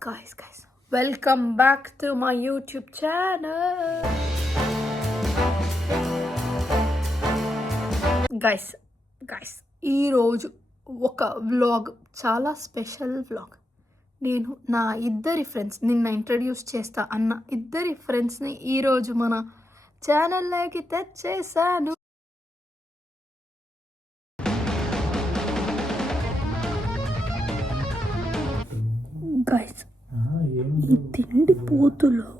guys, welcome back to my YouTube channel. guys ఈ రోజు ఒక వ్లాగ్, చాలా స్పెషల్ వ్లాగ్. నేను నా ఇద్దరి ఫ్రెండ్స్, నిన్న ఇంట్రడ్యూస్ చేస్తా అన్న ఇద్దరి ఫ్రెండ్స్ని ఈరోజు మన ఛానల్లోకి తెచ్చేసాను. గైస్, ఈ తిండి పోతులో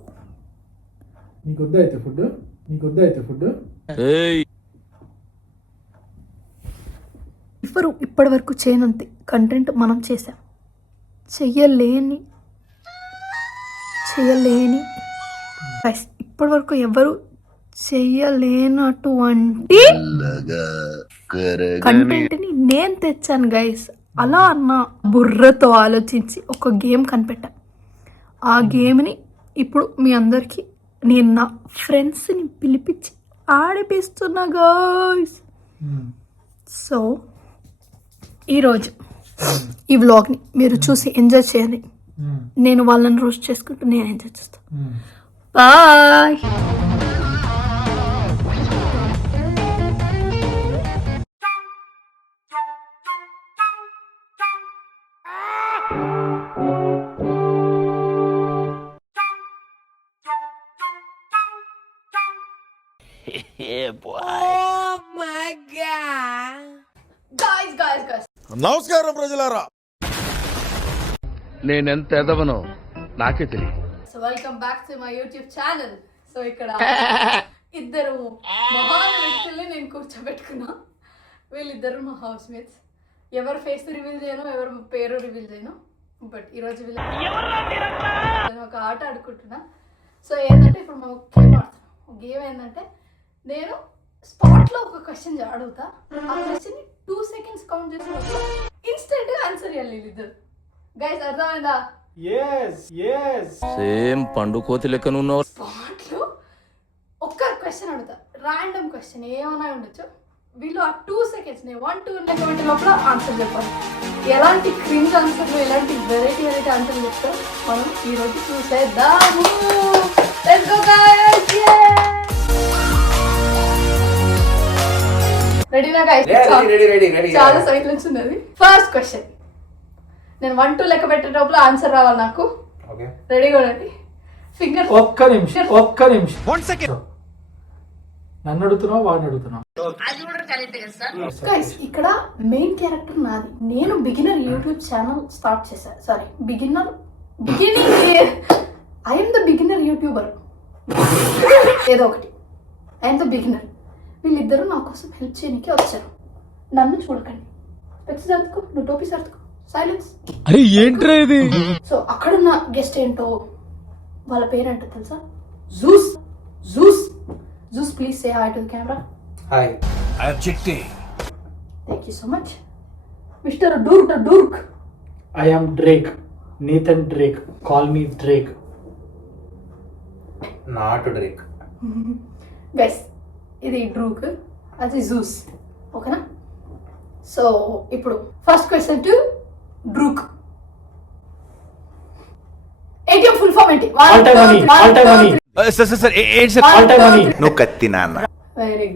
నీకొద్దైతే ఫుడ్ ఎవరు ఇప్పటి వరకు చేయనంత కంటెంట్ మనం చేసాం. చెయ్యలేని గైస్, ఇప్పటి వరకు ఎవరు చెయ్యలేనటువంటి కంటెంట్ని నేను తెచ్చాను గైస్. అలా అన్న బుర్రతో ఆలోచించి ఒక గేమ్ కనిపెట్టా. ఆ గేమ్ని ఇప్పుడు మీ అందరికీ నేను నా ఫ్రెండ్స్ని పిలిపించి ఆడిపిస్తున్నా గైస్. సో ఈరోజు ఈ వ్లాగ్ని మీరు చూసి ఎంజాయ్ చేయండి. నేను వాళ్ళని రోస్ట్ చేసుకుంటూ నేను ఎంజాయ్ చేస్తాను. Bye. Yeah, boy. Oh my god. Guys. నమస్కారం ప్రజలారా. నేనెంత ఎదవనో నాకే తెలియదు. So welcome back to my YouTube channel. So ఇక్కడ ఇద్దరు మహాన్ వ్యక్తుల్ని నేను కూర్చోబెట్టుకున్నా. వీళ్ళిద్దరు మా హౌస్ మేట్స్. ఎవరు ఫేస్ రివీల్ చేయను, ఎవరు పేరు రివీల్ చేయను. బట్ ఈరోజు వీళ్ళు ఒక ఆట ఆడుకుంటున్నా. సో ఏంటంటే ఇప్పుడు మనం గేమ్ ఆడుతున్నాం. గేమ్ ఏంటంటే నేను స్పాట్లో ఒక క్వశ్చన్ అడుగుతా. ఆ క్వశ్చన్ని 2 seconds కౌంట్ చేసి ఇన్స్టెంట్గా ఆన్సర్ చేయాలి వీళ్ళిద్దరు. గైస్, అర్థమైందా? సేమ్ పండు కోతి లెక్కన ఉన్నావు. స్పాట్లో ఒక్క క్వశ్చన్ అడుగుతా, ర్యాండమ్ క్వశ్చన్ ఏమైనా ఉండొచ్చు. వీళ్ళు ఆ 2 seconds 1 to 20 లోపల ఆన్సర్ చెప్పాలి. ఎలాంటి క్రింజ్ ఆన్సర్లు, ఎలాంటి వెరైటీ ఆన్సర్లు చెప్తారు మనం ఈరోజు చూసేద్దాము. Let's go guys. రెడీనా గైస్? చాలా సైలెన్స్ ఉన్నది. ఫస్ట్ క్వశ్చన్, నేను 1 to లెక్క పెట్టే లోపల ఆన్సర్ రావాలి నాకు. రెడీగా ఉండండి. ఫింగర్ ఒక్క నిమిషం 1 second. నన్ను అడుగుతున్నావు, వాడిని అడుగుతున్నావు. గైస్, ఇక్కడ మెయిన్ క్యారెక్టర్ నాది. నేను బిగినర్ యూట్యూబ్ ఛానల్ స్టార్ట్ చేశాను. Sorry, I'm the beginner YouTuber. ఏదో ఒకటి, ఐఎమ్ ద బిగినర్. వీళ్ళిద్దరూ నా కోసం హెల్ప్ చేయడానికి వచ్చారు. నన్ను చూడకండి. స్పెక్స్ సర్దుకో, నువ్వు టోపీ సర్దుకో. సైలెన్స్. అరే ఏంట్రా ఇది? సో అక్కడున్న గెస్ట్ ఏంటో, వాళ్ళ పేరేంటో తెలుసా? Zeus please say hi to the camera. Hi. I objecting. Thank you so much. Mister Durk. I am Drake. Nathan Drake. Call me Drake. Not Drake. Guys, ఇది డ్రూక్, అది జూస్. ఓకేనా? So ఇప్పుడు first question to Drook. ATM full form ఏంటి? నువ్వు కత్తి నాన్న. Very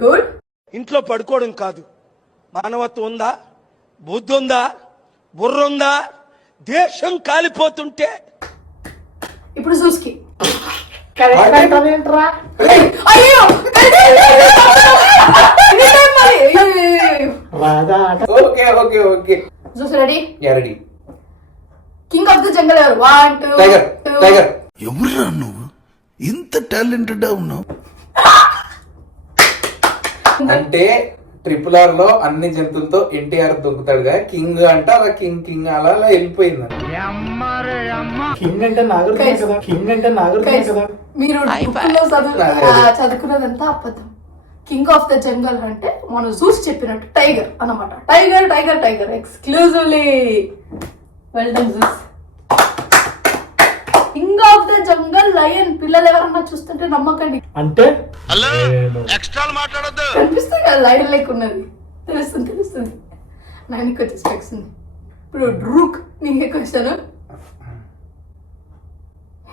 good. ఇంట్లో పడుకోవడం కాదు, మానవత్వం ఉందా, బుద్ధి ఉందా, బుర్ర ఉందా? దేశం కాలిపోతుంటే ఇప్పుడు జూస్కి. Zeus ready? King of the jungle ఎవరు? 1 2 టైగర్. ఎవరురా నువ్వు? ఇంత టాలెంటెడ్ ఉన్నావు. అంటే RRR లో అన్ని జంతువులతో ఎన్టీఆర్ దొరుకుతాడుగా. కింగ్ అంటే అలా కింగ్ అలా వెళ్ళిపోయింది. కింగ్ అంటే నాగరికత కదా. మీరు చదువుకున్నదంతా అబద్ధం. కింగ్ ఆఫ్ ద జంగల్ అంటే మనం జూస్ చెప్పినట్టు టైగర్ అన్నమాట. Tiger exclusively. Well done juice. King of the jungle lion. పిల్లలు ఎవరన్నా చూస్తుంటే నమ్మకండి. అంటే కనిపిస్తుంది కదా, లైన్ లైక్ ఉన్నది. తెలుస్తుంది. నానికి వచ్చే స్పెక్స్ ఉంది. ఇప్పుడు డ్రూక్, నీకే క్వశ్చన్.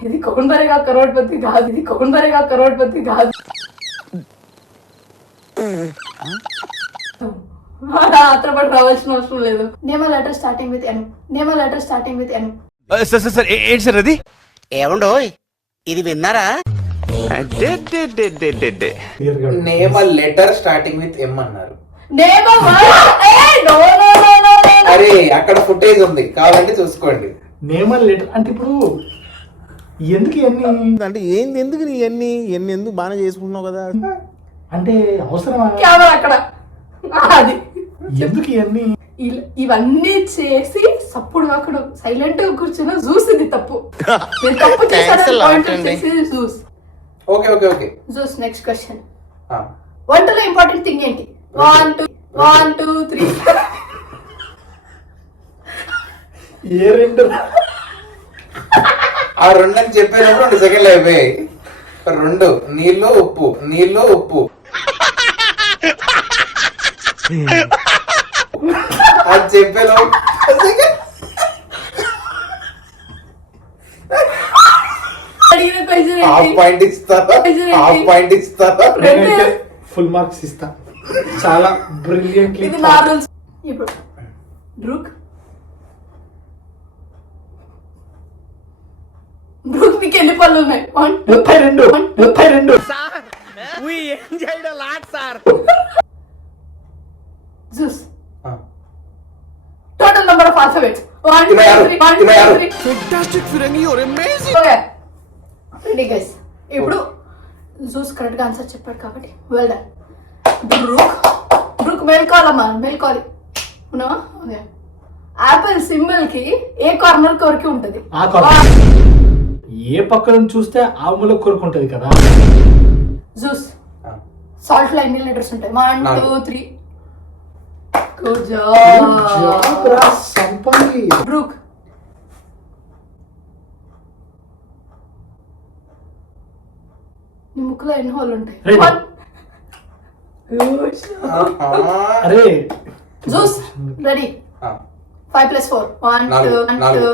ఇది కౌన్ బరేగా కరోడ్పతి కాదు, ఇది కౌన్ బరేగా కరోడ్పతి కాదు. ఆత్రపడి రావాల్సిన అవసరం లేదు. Name a letter starting with N. Name a letter starting with N. Sir ఏంటి సార్ అది? ఏమండో ఇది విన్నారా? క్లియర్ గా నేమ్ లెటర్ స్టార్టింగ్ విత్ ఎం అన్నారు. Name a word. No. అరే అక్కడ ఫుటేజ్ ఉంది, కావాలంటే చూసుకోండి. నేమల్ లెటర్ అంటే ఇప్పుడు ఎందుకు ఇవన్నీ అంటే ఏంది, ఎందుకు నీ ఎన్ని ఎందుకు బాగానే చేసుకుంటున్నావు కదా? అంటే అవసరమా? కెమెరా అక్కడ. అది ఎందుకు ఇవన్నీ? ఇవన్నీ చేసి సప్పుడు అక్కడ సైలెంట్ గా కూర్చుని చూసింది తప్పు. మీరు తప్పు చేసి చూస్. Okay okay okay Zeus. Next question. వంటలో ఇంపార్టెంట్ థింగ్ ఏంటి? 1 2 3. ఏ రెండు? ఆ రెండు అని చెప్పేటప్పుడు 2 సెకండ్లు అయిపోయాయి. 2 నీళ్ళు ఉప్పు, నీళ్ళు ఉప్పు. అది చెప్పేలో అడిగిన క్వశ్చన్ హాఫ్ పాయింట్ ఇస్తారా? హాఫ్ పాయింట్ ఇస్తారా? నేనైతే ఫుల్ మార్క్స్ ఇస్తా. చాలా బ్రిలియంట్లీ. ఇది నా రూల్స్. ఇప్పుడు డ్రూక్ నీకు ఎన్ని పళ్ళు ఉన్నాయి? 32. Zeus. Total number of alphabets 1 2 3 1 2 3. Fantastic ఫిరంగి, your amazing. Okay ready guys. ఇప్పుడు జూస్ కరెక్ట్ గా ఆన్సర్ చెప్పాడు కాబట్టి వెల్ డన్. బ్రూక్ మేల్కోవాలమ్మా, మేల్కోవాలి. ఉన్నావా? ఓకే. యాపిల్ సింబల్ కి ఏ కార్నర్ కొరికి ఉంటది? ఆ కార్నర్. ఏ పక్క నుంచి చూస్తే ఆ మూల కోరుకుంటది కదా. జూస్. సాల్ట్ లో ఎన్ని లెటర్స్ ఉంటాయి? 1 2 3. Good job. సంపంగి. బ్రూక్. నీ ముక్కులో ఎన్ని హోల్ ఉంటాయి? Ready. 1. అరే జూస్ రెడీ. 5 + 4 1 2 1 2